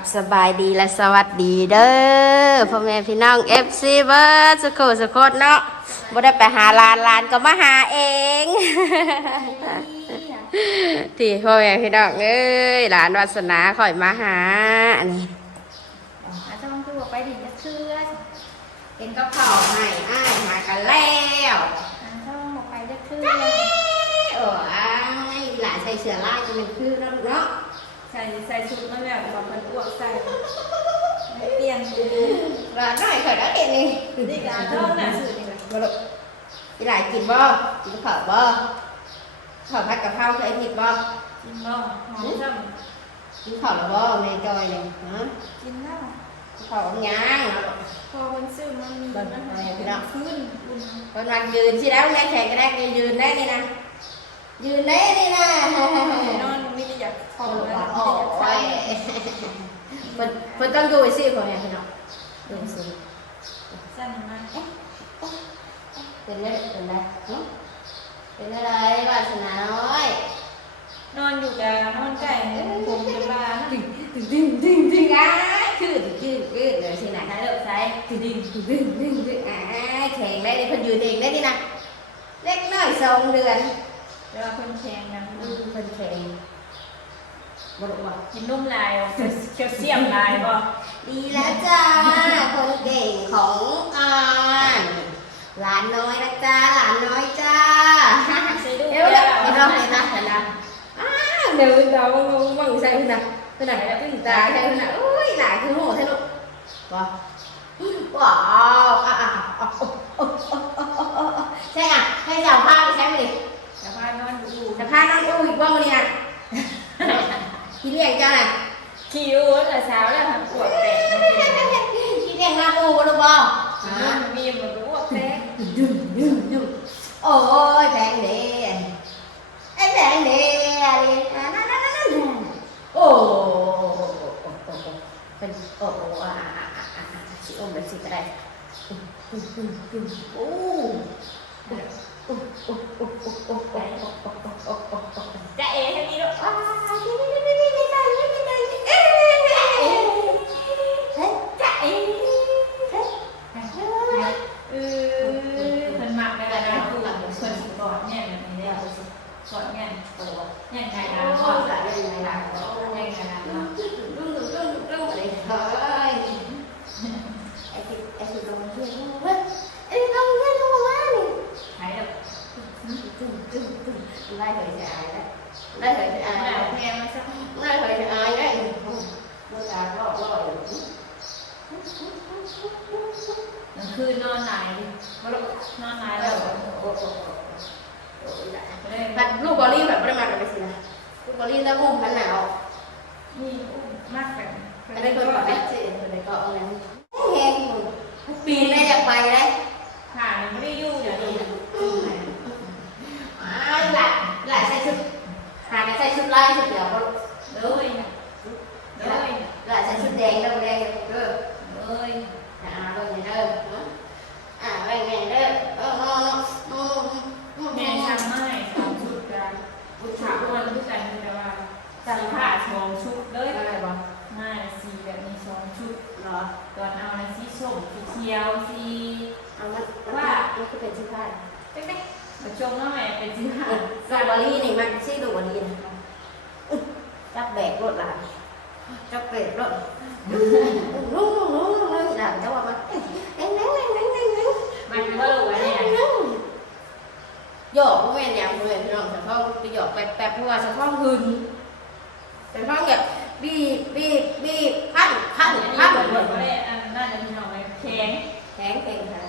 กับสบายดีและสวัสดีเด้อพ่อแม่พี่น้องเอฟซีเบิร์ดสกครสกดเนาะบ่ได้ไปหาลานลานก็มาหาเองที่พ่อแม่พี่น้องเอ้ยหลานวัสนาคอยมาหาอันนี้อาจารย์คือบอกไปดิจะเชื่อเป็นกระเป๋าให้อ้ายมากันแล้วอาจารย์บอกไปจะเชื่อโอ้อ้ายหลานใส่เสื้อลายจะเป็นคือแล้วเนาะใส่ใส่ชุดมาแบบแบบมันอ้วกใส่ไม่เปลี่ยนดีหลานน้อยข่อยได้เห็นนี่ดีกาเท่าหนาสื่อดีกว่าบ่ลูกอีหลายกินบ่กินข้าวบ่ข้าวผัดกะเพราเคยกินบ่กินบ้องหอมซ้กินข้าวแล้วบ่แม่จอยนี่ฮะำกินแล้วกินข้าวกับหยังเนาะพอคนซื้อมันมีมันหายไปขึ้นอุ่นวันวันยืนสิแล้วแม่แข่งก็ได้ยืนยืนได้นี่นะ ยืนได้นี่นะนอนไม่ได้อยากขอโอ้แล้วโหไม่ได้อยากโอ้ใส่ยเพิ่นเพิ่นต้องดูสิพ่อแม่พี่น้องดูสิสั้นมากเป็นได้เป็นได้หึเป็นอะไรวาสนาน้อย นอนอยู่กับนอนไก่ผมจะบานดึงดึงดึงดึงดึงอะคือดึงดึงดึงเดี๋ยวสินะถ้าเลิกใช้ดึงดึงดึงดึงดึงอะแข่งได้เลยเพิ่นยืนเองได้นี่นะเล็กน้อยสองเดือน เวลาคนแข่งกันอืมเพิ่นแข่งบ่รู้ว่ากินนุ่มลายเขียวเสียมลายบ่ดีแล้วจ้า คนเก่งของอ่านหลานน้อยนะจ้าหลานน้อยจ้าใส่ดูเดี๋ยวเดี๋ยวเดี๋ยวเห็นนะเห็นนะอ้าวเดี๋ยวเราบังบังใส่คุณนะคุณนะแล้วคุณตาใส่คุณนะอุ้ยหลานคือโหใช่ลูกว้าวว้าวอะอะอะใช่อะให้จับผ้าไปใช้ไหมดิแต่ว่านอนอยู่จับผ้านอนอู้อีกบ้างเนี่ยพี่เลี้ยงจ้าน่ะคิวแต่เช้าแล้วทำปวดแตกพี่เลี้ยงนอนอู้บ่ลูกบ่มันมีมันรู้ว่าแตกดึงดึงดึงโอ้ยแพงเด้ไอ้แพงเด้อะไรนั่นนั่นนั่นนั่นโอ้เป็นโอ้โอ้อะอะอะอะอะชิอมเลยสิก็ได้โอ้โอ้ จะเอ๋ทานี่นี่นี่นี่นี่ได้วยได้เอ๊ะเอ๊ะเฮ้ยจ้าเอ๊ะเฮ้ย เออมันหมักได้แล้วนะคือเพิ่นสิกอดเนี่ยแบบนี้ได้กอดเนี่ยตัวเนี่ยไงนะกอดใส่ได้ยังไงนะเนี่ยไงนะ ดึงดึงดึงดึงอะไรเฮ้ยไอ้ที่ไอ้ที่ตรงนี้เฮ้ยไอ้ที่ตรงนี้ตรงนี้นี่ หายแล้ว ตึ้งตึ้งตึ้งไล่เหยจะอายแล้วไล่เหยจะอาย หา แล้ว แพงมาสัก ไล่เหยจะอายแล้วเมื่อการรอบรอบอยู่ มันคือนอนไหนนอนไหนแล้ว โอ้โห ก็เลย แต่ลูกบอลลี่แบบไม่ได้มากันไปสินะลูกบอลลี่แล้วอุ้มพันหนาว นี่มากแบบอันนี้คนบอแม่เจ๊คนไหนก็เอาเงินแห้งมึงปีได้อยากไปเลยผ่าไม่ได้ยุ่งอย่างนี้อ้าวหลายหลายใส่ชุดหานใส่ชุดลายชุดเดียวก็เลยเลยหลายใส่ชุดแดงดำแดงเด้อเลยอ่าเบิ่งนี่เด้ออ่าไว้แม่เด้อเออเออเออแม่ทำไม่สองชุดกันบุษาวันทุกกันแต่ ว่าจันผ่าสองชุดเลยอะไรบ่มาสีแบบมีสองชุดเหรอ ตอนเอาในสีส้มสีเขียวสีเอามันว่ามันคือเป็นชุดผ้าเป๊ะๆมาชมว่าแม่เป็นสีผ้าซาบารีนี่มันชื่อดูบารีนะจับแบกรถหลานจับแบกรถลุ้งลุ้งลุ้งลุ้งลุ้งหลานเจ้าว่ามันเอ็งนั่งนั่งนั่งนั่งนั่งมันก็รู้ว่าเนี่ยหยอกพวกแม่เนี่ยพวกแม่พี่น้องแต่พ่อไปหยอกแป๊บแป๊บเพราะว่าฉันพ่อหึน แต่พ่อแบบบีบบีบบีบพันพันพันเหมือนเลยว่าอันน่าจะมีหน่อยแข็งแข็งแข็งค่ะ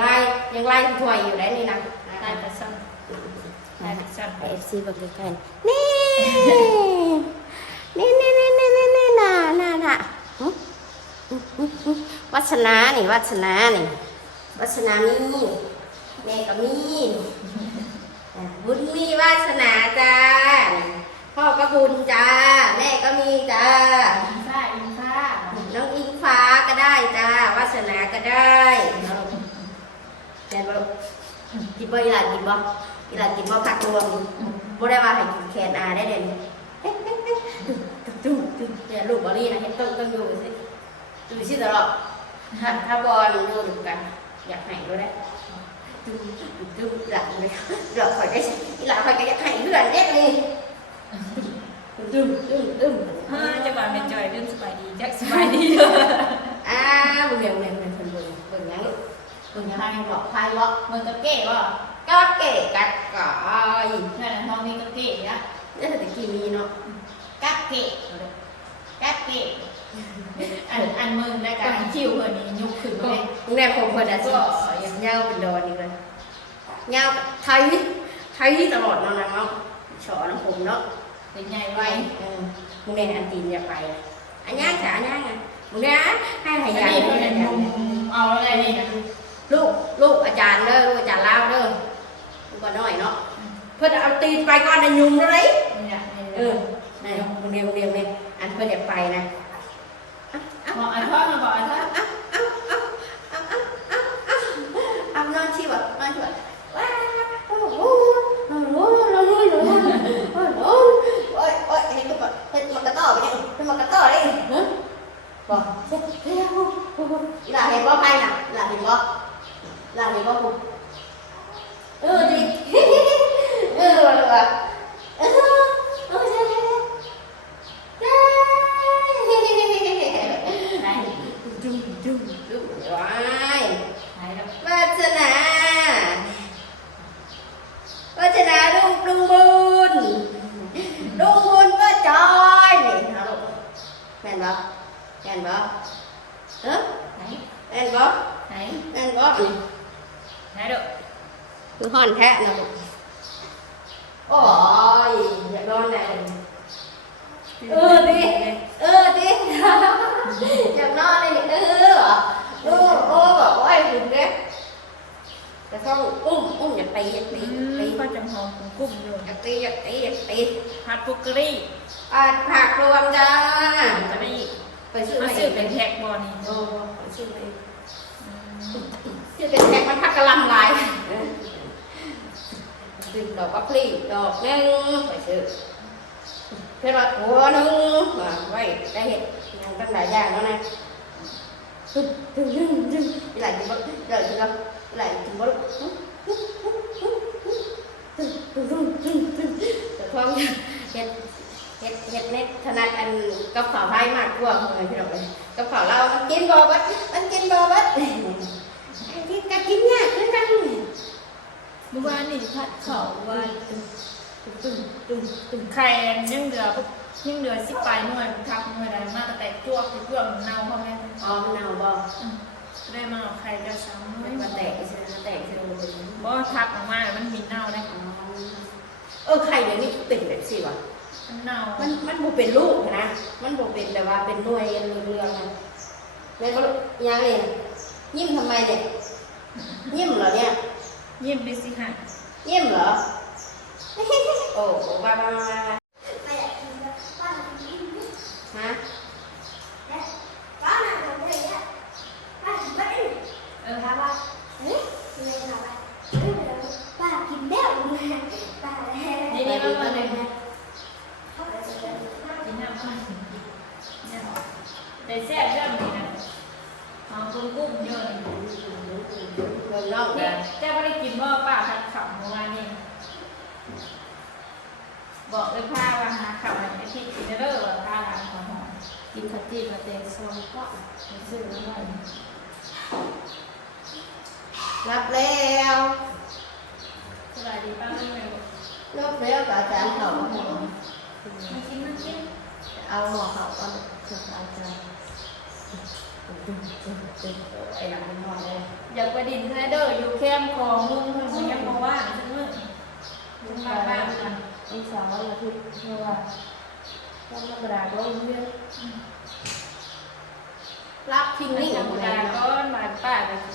ลายยังลายถวยอยู่ได้นี่นะลายประซ้ำลายประซ้ำเอฟซีบอกเลยกันนี่นี่นี่นี่นี่นี่นี่น่ะน่ะน่ะหึหึหึหึวัฒนานี่วัฒนานี่วัฒนามีแม่ก็มีอะบุญมีวาสนาจ้า พ่อก็บุญจ้า แม่ก็มีจ้าอินฟ้าอินฟ้าน้องอิงฟ้าก็ได้จ้าวาสนาก็ได้เนาะแม่นบ่ลูกกินบ่อีหลานกินบ่อีหลานกินบ่ผักรวมบ่ได้ว่าให้กินแคนอาได้เด่นตุ้มตึมแต่ลูกบอลี่นะเห็นต้องต้องอยู่สิอยู่สิตลอดถ้าถ้าบอลอยู่ด้วยกัน อยากให้ด้วยได้ตึมตึมตึมหลังเลยหลังคอยได้หลังคอยก็อยากให้เพื่อนเด็กนี่ ตึมตึมตึมอ่าจะว่าเป็นจอยเรื่องสบายดีจักสบายดีเลยอ่าบุญเรียนบุญเรียนบุญเรียนคนบุญบุญยังลูกบุญยังให้บอกใครบอกมันก็เก๋ว่าก็เก๋กัดก่อยนั่นห้องนี้ก็เก๋นะนี่แต่กี่มีเนาะกักเก๋กักเก๋อันอันมึงได้การคิวเพื่อนนี่ยุกขึ้นก็เลยแม่ผมคนอะก็ยังเงาเป็นดอนอีกเลยเงาไทยไทยตลอดเนาะนะเนาะฉอน้ำผมเนาะ เป็นใหญ่ไปไว้เออมึงเนี่ยอันตีนอย่าไปอันย่างจ้ะอันย่างอะมึงเนี่ยให้ให้อันยายนี้เพื่เพื่ออนนยัมุมเอาอะไรนี่นะลูกลูกอาจารย์เด้อลูกอาจารย์เล่าเด้อลูกก็น้อยเนาะเพื่อนเอาตีนไปก่อนนะยุงเลยนี่นะเออนี่มึงเรียนมึงเรียนเนี่ยอันเพื่อนอยากไปนะบอกอันพ่อมาบอกอันพ่อ เอานอนชิวะนอนชิวะว้าวโอ้โหโอ้โหโอ้โหโอ้โหโอ้โหโอ้ยโอ้ยนี่ก็แบบเป็นมันกระต่อไปเนี่ยเป็นมันกระต่อเลยฮะ บอกเฮ้ยเฮ้ยอีหล่าเห็นบ่ไปน่ะหลาเห็นบ่อีหล่าเห็นบ่กูเออดิเออแบบะเออเออใช่ใช่ใช่ ไหน จุ๊บจุ๊บจุ๊บว้าย ไหนแล้ว วาสนาวาสนาลุงลุงบุญลุงบุญก็จอยนี่เอาลูกแม่นบ่แม่นบ่เอ้อ ไหน แม่นบ่ ไหน แม่นบ่ ไหนเด้อ คือห่อนแท้นะลูกโอ้ยอยากนอนไหนเออดิเออดิอยากนอนเลยเออเออโอ้บอกว่าไอ้หุ่นเด้แต่ต้องอุ้มอุ้มอย่าตีอย่าตี อื อย่าตี มพ่อจำหองของ กุ้มอยู่อยากตีอยากตีอยากตีฮัตปุกกรี่อาดผักรวมจ้าจะได้ไปซื้อมามาซื้อเป็นแท็กบอนี่โอ้ไปซื้อมาซื้อเป็นแพ็คมันพักกะลำลายซื้อดอกบักพลีดอกหนึงไปซื้อเพื่อนว่าหัวหนึงมาไว้ได้เห็ดยังตั้งหลายอย่างแล้วนะตึ้งตึ้งตึ้งตึ้งไหลจิบไหลจิบไหลจิบ แต่ความเห็ดเฮ็ดเฮ็ดเน็ตถนัดอันกับข้าวไทยมากกว่าเลยพี่น้องเอ้ยกับข้าวเรามันกินบ่เบัดมันกินบ่เบัดไอ้ที่ก็กินยากคือกันเมื่อวานนี่พัดเขาว่าตึงตึงตึงตึ้งไข่ยังเหลือยังเหลือสิบปลายหน่วยทับหน่วยใดมากแต่จวกจวกเน่าเพราะแม่อ๋อเน่าบ่ได้มาเอาไข่จะซ้ำมันแตกใช่ไหมแตกใช่ไหมบ่ทับออกมามันมีเน่าได้อ๋อเออไข่เดี๋ยวนี้เป็นแบบสิวะมันเน่ามันมันบ่เป็นลูกนะ มันบ่เป็นแบบว่าเป็นหน่วยเรืองๆนะแม่ก็ยังนี่ยิ้มทำไมเนี่ยยิ้มเหรอเนี่ยเยี่ยมดิสิค่ะเยี่ยมเหรอ โอ้โหมามามามาฮะ เออ ป้ากินแล้วป้า นี่นี่มันมาเลยกินน้ำมันเนี่ยแต่แซ่บเรื่องนี้นะเอากุ้งกุ้งเยอะเลย เงินนอก เนี่ กั ย น เจ้าไม่ได้กินว่าป้าพัดขับเมื่อวานนี่บอกเลยพาว่าหาขับอะไรไม่ที่กินเด้อว่าพาหาของหอม กินขจีมาเตะซองก็ซื้อมาไว้รับแล้วสบายดีป้าไม่ไหวรับแล้วกับอาจารย์เขามาให้มากินมากินเอาหมอเขาเอาสุดอาจารย์ไอ้หลังเป็นหอเลยอยากไปดินแท้เด้ออยู่แคมป์ของลุงเพิ่นบ่ยังบ่ว่างจังมื้อลุงมาบ้านกันอีกสองวันอาทิตย์เพราะว่า วันธรรมดาก็เรียนรับทิ้งนี่นี่ธรกับรมคนดานั้นก้อนบ้านป้าก็สิ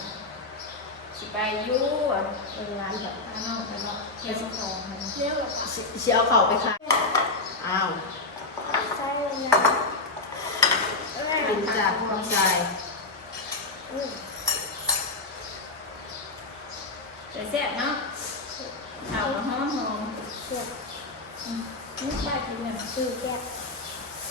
สิไปอยู่อะเป็นงานแบบข้างนอกไปเนาะเที่ยวของมันเรียกว่าเชียวเข่าไปค่ะอ้าวใช่เลยนะกินจากความใจแต่แซ่บเนาะเอาหอมหอมเสียบอืมนี่ป้ากินเนี่ยสื่อแก้วเป้ากินไม่ก่อนโอ้ยอย่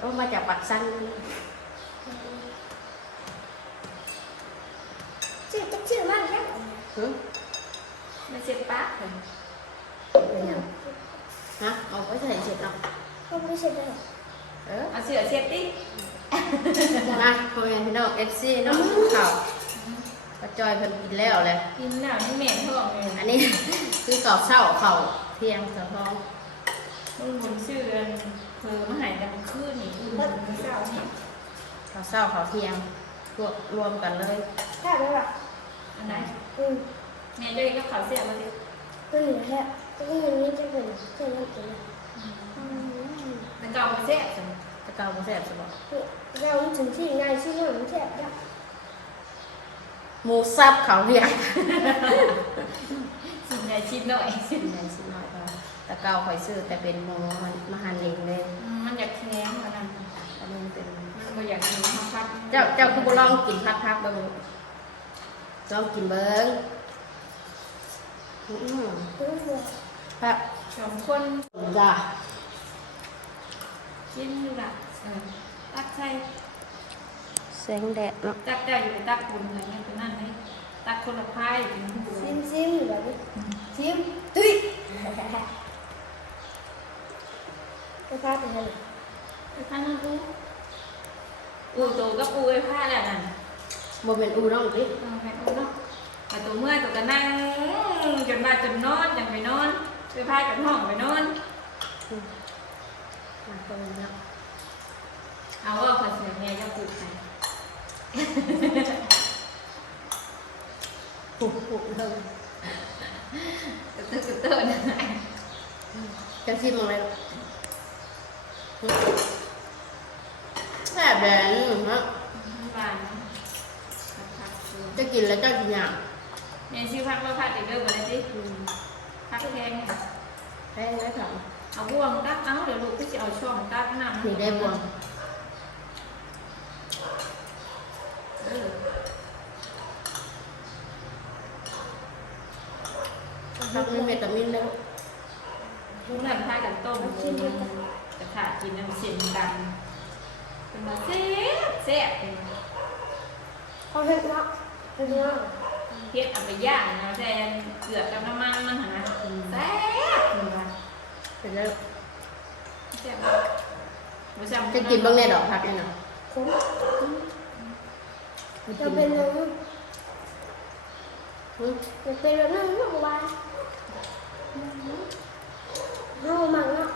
ก็คือตัวไม่ใช่พริกไปกันอันนี้นะแล้วก็อันนี้นะเจ้าก็เอาบ่วงตักเอาก็ถูกเอาซ่อมตักเอาตักนี้กินเนื้อตักกันได้แต่แม่แม่จะได้แข็งแรงแม่ตกน้ำแม่ลงมาจากปักสั้นนั่นชื่อก็ชื่อมันแค่หึไม่เจ็บปากเลยเป็นยังฮะเอาไว้ใส่เสร็จเนาะก็ไม่ใช่ได้เออเอาเสือเช็ดดิมาพ่อแม่พี่น้องเอฟซีน้องข่าวกระจอยเพิ่นกินแล้วแหละกินน้ำนี่แม่ท้องเลยอันนี้คือเก่าเศร้าเข่าเที่ยงสะท้อง มึงบุญชื่อเดือนเธอมาหายดังคืนนี่บุญเศร้านี่เข่าเศร้าเข่าเที่ยงรวบรวมกันเลยถ้าไม่แบบอันไหนอืมแม่เลยก็เขาเสียมาดิตัวหนึ่งแค่ตัวหนึ่งนี้จะเป็นเส้นน้ำตาลมันเก่ามาเสียจังจะเก่าบ่แซ่บสบอกเราถึงที่นายชื่อมันแค่ได้หมูสับเขาเที่ยงสินใหญ่ชิ้นหน่อยแม่นสิน้อยก็แต่ เก่าข่อยซื้อแต่เป็นหมูมันมาหั่นเองเลยมันอยากแข็งมันนั่นอันนี้มันเป็นมันบ่อยากกินข้าวผัดเจ้าเจ้าคือบ่ลองกินพักๆเบิ่งลองกินเบิ่งอืมตัวหนึ่งครับสองคนจ้ากินอยู่ละเออตักใส่แสงแดดเนาะตักได้อยู่ตักบุญอะไรเงี้ยเป็นนั่นไหมตักคนละพายกินบุญซิมซิมแบบนี้ซิมตุ้ย ก็พาไปให้ไปทานนั่นดูอูโตก็ปูไอ้ผ้าแหละนั่นบ่แม่นอูน้องติเอาไปเอาเนาะแต่ตัวเมื่อยตัวก็นั่งจนมาจนนอนยังไปนอนไปพายกับห้องไปนอนมาตรงนี้เนาะเอาว่าคนเสียเมียจะปลูกไปปุบปุบเริ่มกระตือกระเตือนนั่นแหละจังซี่มองเลย แซ่บแดงเนาะบานพักๆดูจะกินแล้วเจ้ากินหยังเมียชื่อพักว่าพักเด็กเด้อบ่ได้สิอืมพักแพงเนี่ยแพงไหมครับเอาบ่วงตักเอาเดี๋ยวลูกก็จะเอาช่องตักน้ำนี่ได้บ่วงเออถ้ามีวิตามินแล้วลูกนั่นพายกับต้มกินก ระถากินน้ำเสียนกันเป็นมาแซ่บแซ่บเป็นเขาเห็นเนาะเป็นเนาะเฮ็ดเอาไปย่างนะแทนเกลือกับน้ำมันมันหาแซ่บเป็นว่าเป็นแล้วแซ่บบ่จำจะกินเบ้างในดอกพักนี่เนาะผมไม่จะกินเป็นเลน้ยองจะเป็นแบบนั้นเมื่อวานเฮามังเนาะ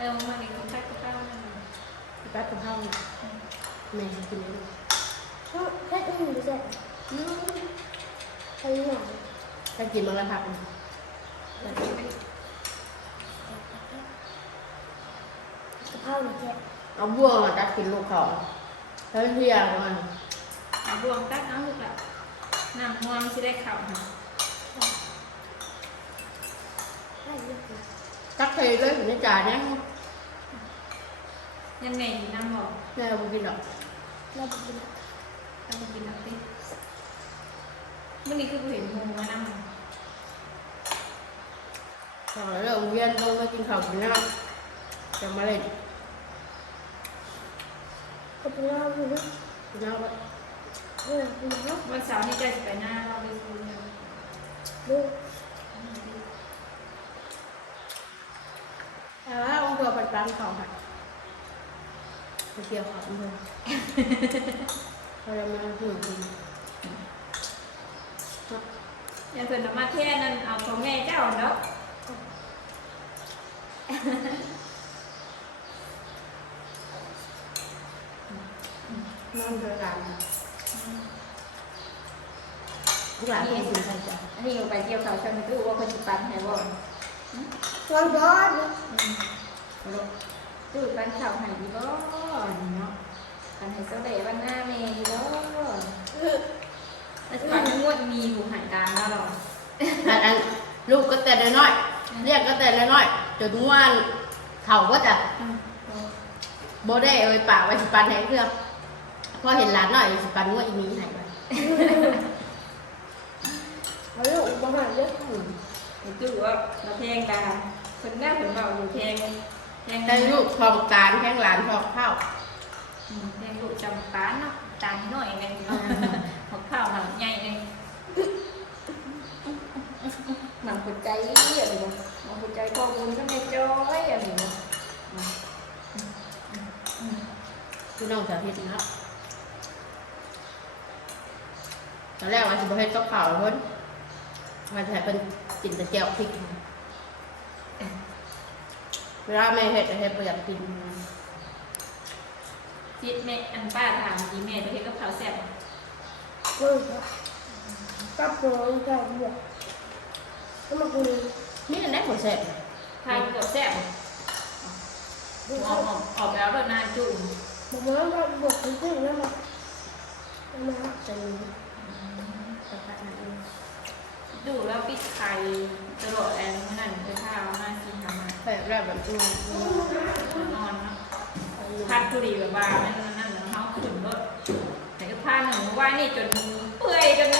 เออมันนี่กินข้าวกับข้าวนั่นน่ะแป๊บกับข้าเนี่ยแม่กินเลยเฮาแค่อื่นไม่ใช่อืมใครหน่อยถ้ากินมันละพักนี่กะเพราหน่อยแค่เอาบ่วงมาตัดกินลูกเขาแล้วเที่ยงมันเอาบ่วงตักเอาลูกละน้ำม่วงสิได้ข้าวหาให้เยอะเลยตักเทเลยอยู่ในจานเนี่ย ยังไงดีน้ำบอกแม่บ่กินดอกเราไปกินต้องมากินน้ำติมื่อนี้คือบ่เห็นหมูมาน้ำพอแล้วโรงเรียนลงมากินข้าวกินน้ำจะมา เล่นกะเพราอยู่นะกินน้ำไว้เออกินเนาะวันเสาร์นี่ใจจะไปหน้าเราไปซื้อเงินดูแต่ว่าองค์เพื่อปัดปันเขาค่ะไปเกี่ยวเขาองค์เพื่อเขาจะมาหิวกินอย่าเพิ่นเอามาแท่นั่นเอาของแม่เจ้าเนาะน้ำเดือดร้อนลูกหลานที่กินใครจ้ะอันนี้เอาไปเกี่ยวเขาวช่างตู้ว่าคนสิปันให้บ่ร้อนร้อน ลูกดูดปันเข่าหายดีบ่นเนาะปันให้เสาเดวันหน้าเมย์ดีบ่แต่ปันงวดมีหูหายตาแล้วหรออันอันลูกก็แต่น้อยเรียกก็แต่น้อยจนง่วนเข่าก็จะโบได้เอ่ยปากไว้สิปันให้เครื่อพอเห็นหลานหน่อยสิปันง่วอีมีให้ไปเอาลูกอุปหารเยอะอืมดูว่าเราเพลงตาคนหน้าคนเบาอยู่เพง เพลงแต่ลูกทองตาลแข้งหลานทองข้าวเพลงลูกจำปานเนาะตาหน่อยนึงหัวข้าวหนังใหญ่นึงหนังหัวใจอะไรเนาะหนังหัวใจพอบุญก็ไม่จ้อยอะไรเนาะพี่น้องสาธิตนะตอนแรกว่าสิบ่เฮ็ดกับข้าวเพิ่นว่าจะให้เพิ่นกินแต่แจ่วพริก เวลาแม่เฮ็ดให้เฮ็ดบ่อยากกินจิตแม่อันป้าถามดีแม่จะเห็นกับข้าวแซ่บเว้ยกับโปรยใจเยอะก็มาคุยนี่อันได้บ่แซ่บทานกับแซ่บออกออกออกแล้วแบบนานจุ่มบอกว่าเราบวกจริงๆแล้วมามาจะมีสักพักหนึงดูแล้วปิดไข่ตลอดแอนนั่นคือข้าวมากินทำมาแปลกแรกแบบนี้นอนเนาะพัดบุหรี่แบบว่านั่นนั่นแล้วเขาขึ้นรถแต่ก็พาหนูว่านี่จนเปื่อยจน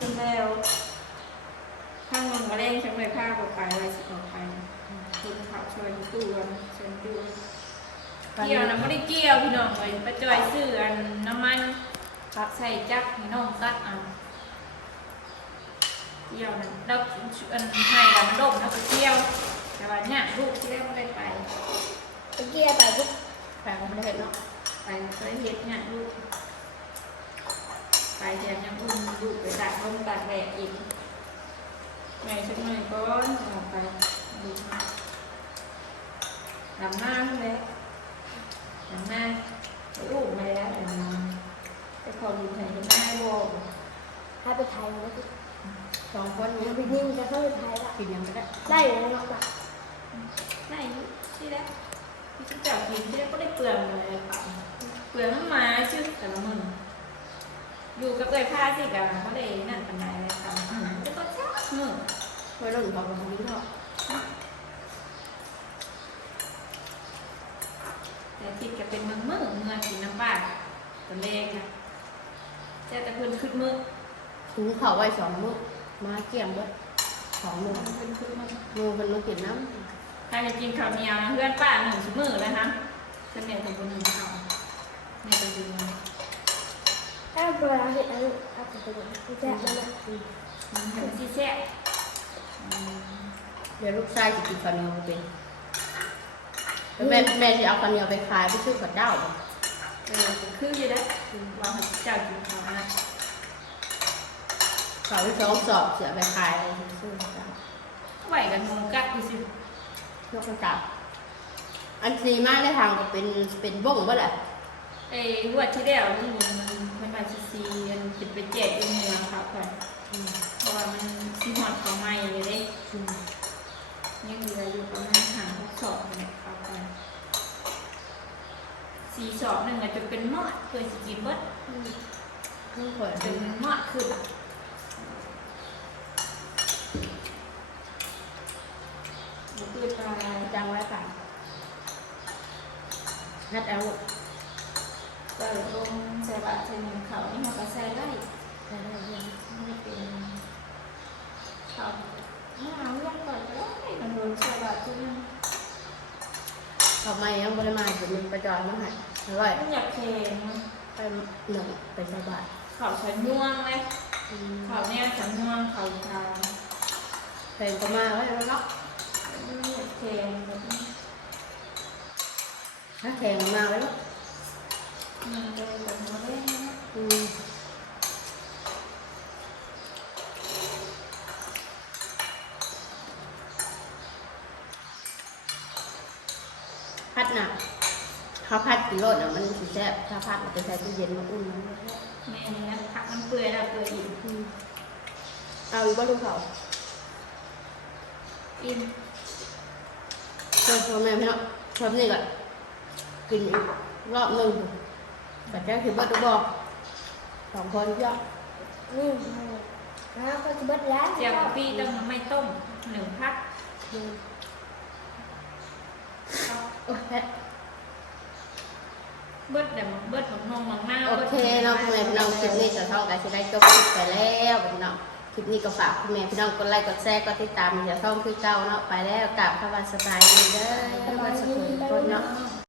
จนแล้วข้างมึงมาเล่นฉันเลยพาไปไปไว้สิออกไปคือเขาช่วยตู้กันเชิญตู้เกี่ยวนะไม่ได้เกี่ยวพี่น้องเลยไปจอยซื้ออันน้ำมันปักใส่จักพี่น้องตัดเอา เกี่ยวนะเราอันให้เรามันโดมแล้วก็เกี่ยว แต่ว่าเนี่ยลูกที่แรกไม่ได้ไปตะเกี่ยบไปปุ๊บแปลกไม่ได้เห็นเนาะไปไปเฮ็ดเนี่ยลูกไปแถมยังอุ้มลูกไปตากลมตากแดดอีกไงสักหน่อยก่อนออกไปดูลำหน้าขึ้นเลยลำหน้าลูกมาแล้วเดี๋ยวมาไปขอดูแผนที่หน้าโบให้ไปไทยแล้ว สิสองคนเดี๋นี้ยวไปยิงจะเข้าไปไทยละกินยังไม่ได้ได้อยู่แล้วเนาะไหนที่แรกที่ฉันจับกินที่แรกก็ได้เปลืองเลยเปล่าเปลืองน้ำมาชื่อแต่ละมึงอยู่กับเลยผ้าสิกันก็เลยนั่นปันไดเลยค่ะจะต้องชักมือไม่รู้ของคนนี้เนาะแต่ติดกับเป็นมือมือเงินกินน้ำปลาตัวเลขนะแต่แต่เพิ่นขึ้นมือถุงเขาไว้สองมื้อ มาเกี่ยงเบิดสองมื้อเพิ่นขึ้นมือมือเพิ่นมากินน้ใครจะกินข้าวเหนียวนะเพื่อนป้าหนึ่งชั่วมือเลยฮะจะเมียเป็นคนหนึ่งข้าวเนี่ยเป็นดีนะถ้าโปรยเห็นอันนี้เอาไปตัวนี้แจ๊ะแล้วนะมันเป็นซีแซ่บำเดี๋ยวลูกชายจะกินข้าวเหนียวบ่เป็นแล้วแม่แม่จะเอาข้าวเหนียวไปขายไปซื้อข้าวเจ้าบ่เออคืออยู่แล้ววางให้เจ้ากินข้าวนะ เขาไปสองสอบเสียไปขายอะไรซื้อจ้าไหวกันมุงกัดดูสิยกข้าวเจ้าอันซีมาได้ทางก็เป็นเป็นบ้งบ่แหละไอ้หัวที่แล้วนี่มันมันมาซีซีมันเป็นไปแจกในเมืองครับค่ะอืมเพราะว่ามันซีหอดเขาใหม่เลยเด้ยังเหลืออยู่ประมาณหาหกสอบนี่ยครับไปสี่สอบหนึ่งอาจจะเป็นมอดเคยสกินเบิดคือข่อยเป็นมอดขึ้นบุกเลยไป จังไว้ค่ะนัดเอาเปิดลงใส่บาตรใส่หนึ่งเขานี่มันก็ใส่ได้ได้ได้ได้ไม่เป็นเขาไม่เอาเรื่องก่อนก็ได้มันโดนใส่บาตรทุกอย่างทำไมยังบริมาจุดหนึ่งไปจอยมาให้อร่อยมันอยากเค็มไปหนึ่งไปสบายเขาใช้ม่วงเลยเขาเนี่ยใช้ม่วงเขาทางเพลงก็มาไว้แล้วเนาะ มันมแบบนี้ถ้าแข่งมาไว้แล้วมันเลยแบบมาเล่นะอืมพัดหนักเขาพัดกิโลน่ะมันสีแซ่บถ้าพัดเอาไปใส่ตู้เย็นมาอุ่นมันแม่นี่นะผักมันเปื่อยแล้วเปื่อยอีกอืมเอาอีกบ้างดูเขาอิ นออพ่อแม่พี่น้องชอบนี่ก่อนกินอีกรอบหนึ่งแต่แค่คือว่าตัวบอกสองคนเยอะอืมแล้วก็จะเบิดร้านเจียวกะปิต้องไม่ต้มหนึ่งพักโอ้ยแพ้เบิดแต่เบิดของนมของหน้าโอเคเนาะพ่อแม่น้องคลิปนี้จะเท่ากันจะได้จบไปแล้วพี่น้อง คลิปนี้ก็ฝากพ่อแม่พี่น้องกดไลค์กดแชร์กดติดตามอย่าท่องคือเก่าเนาะไปแล้วกลับเข้ามาสบายดีเด้อสบายมาสดีกุลไปคนเนาะเนาะ